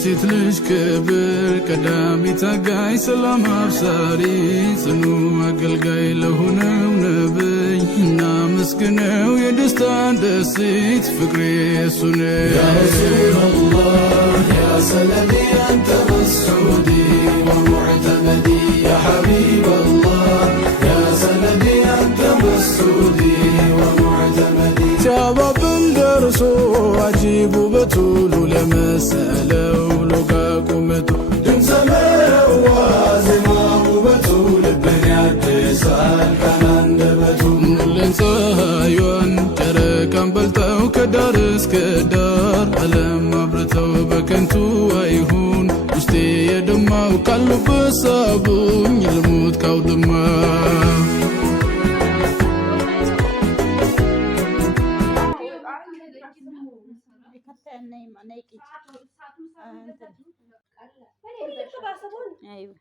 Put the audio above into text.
ለሴት ልጅ ክብር ቀዳሚ ታጋይ ሰላም አብሳሪ ጽኑ አገልጋይ ለሆነው ነብይ እናመስግነው የደስታን ደሴት ፍቅሬ እሱ ነው። ያ ረሱላላህ ያ ሰለሚ አንተ መስዑዲ ወሙዕተመዲ ያ ሐቢበላህ ያ ሰለሚ አንተ መስዑዲ ወሙዕተመዲ ሲያባብን ደርሶ አጂብ ውበቱ ለመሰለው ሎጋ ቁመቱ ድምፀ መረዋ ዜማ ውበቱ ልብን ያድሳል ካናንደበቱ ሙሉን ፀሐዩን ጨረቃን በልተው ከዳር እስከ ዳር ዓለም አብርተው በከንቱ አይሁን ውስጤ የደማው ካሉበት ሳቡኝ ልሙት ካውድማ ايوه